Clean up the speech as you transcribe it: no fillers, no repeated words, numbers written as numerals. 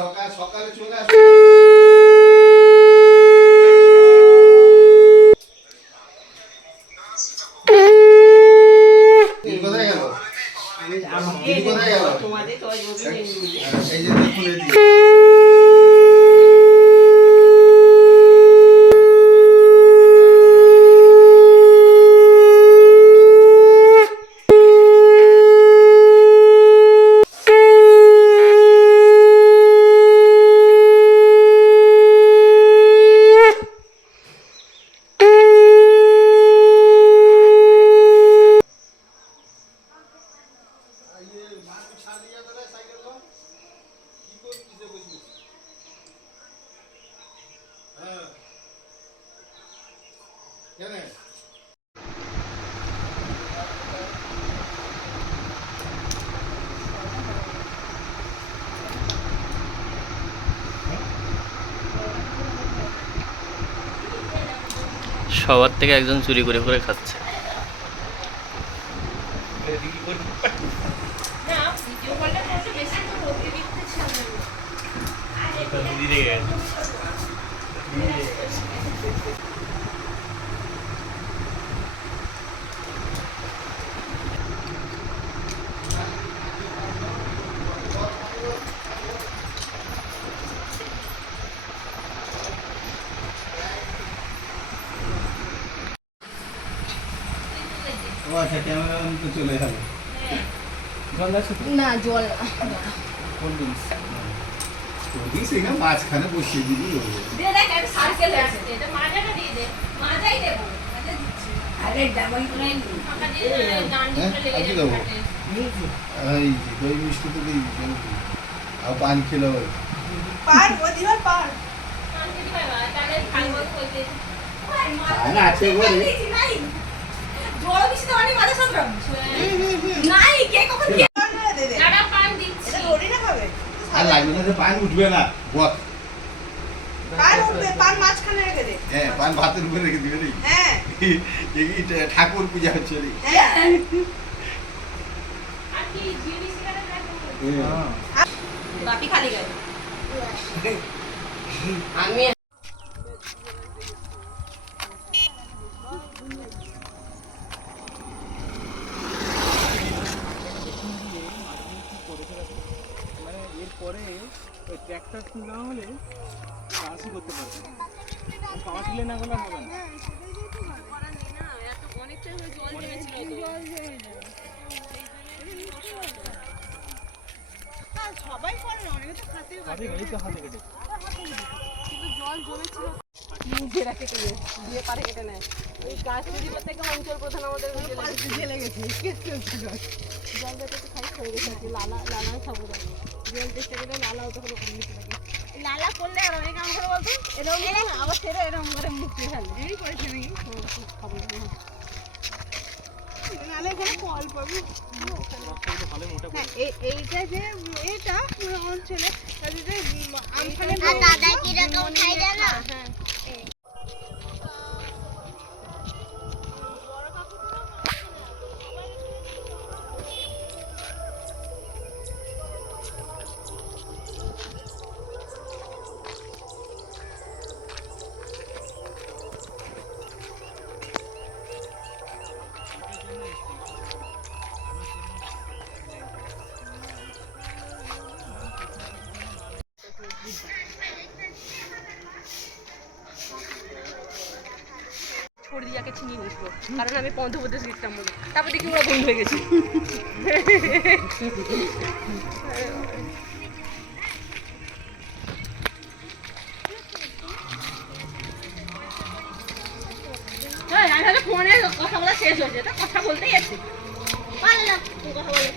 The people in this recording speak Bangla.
সকাল সকালে চলে আসো। কোথায় গেল? কোথায় গেল? তোমাদের তো এই যে খুলে দিই। সবার থেকে একজন চুরি করে করে খাচ্ছে। আচ্ছা ক্যামেরা তো চলে যাবে। না জল কোন জিনিস? কোন জিনিস এখানে মাঝখানে বসিয়ে দিবি। দে দেখ একটা সার্কেল আছে, এটা মাজাটা দিয়ে দে, মাজাই দেব, মাজা দিচ্ছি। আরে ডাবল প্লেন ফাঁকা দিয়ে গান্ডিগুলো লেগে যাবে হাতে। এই দই মিষ্টি তো দিই, আর পান খেলো। পান ওদিকে পান খেতে পারবা, তাহলে খাবো কইতে। না আছে বলে জল বেশি তো অনেক মাথা সামরাম নাই কে কখন কে দে দে দাদা পান দিচ্ছি, এটা রোডি না খাবে আর লাগবে না, যে পান উঠবে না বক। পান উঠবে, পান মাঝখানে রেখে দে। হ্যাঁ পান ভাতের উপরে রেখে দিবে রে। হ্যাঁ এটা ঠাকুর পূজা হচ্ছে রে। হ্যাঁ আর কি জিনি সিগারেট রাখবো। হ্যাঁ বাপি খালি গেল আমি এরপরে ওই ট্র্যাক্টর না হলে চাষই করতে পারবে না, পাওয়া তুলে না গেলে হবে না। সবাই করে না, অনেকে তো খাতে হাতে গাড়ি তো হাতে কেটে কিন্তু জল জমেছিল নিজেরা কেটে নেয়, দিয়ে পারে কেটে নেয়। ওই গাছ তৈরি করতে গিয়ে অঞ্চল প্রধান আমাদের জেলে গেছে, জল যাতে একটু খাই হয়ে গেছে আর কি। লালা খাবো না, জল চেষ্টা করে লালাও তখন ওখানে নিতে লাগে। লালা করলে আর অনেক কাম করে বলতো এরকম আবার ছেড়ে এরকম করে মুক্তি ফেলে এরই করেছে নাকি খাবো না। নালে এখানে ফল পাবি। হ্যাঁ এইটা যে এটা অঞ্চলে তাদের আমখানে দাদা কিরকম খাই জানো? হ্যাঁ ছড়িয়াকে ছিনিয়ে নিয়েছিল, কারণ আমি পন্থপ্রদেশ গেছিলাম বলে। তারপর দেখি ওরা বন্ধু হয়ে গেছে। আমি ভাবে ফোনে কথা বলা শেষ হয়েছে, তা কথা বলতেই আছে। পারলাম কথা বলে।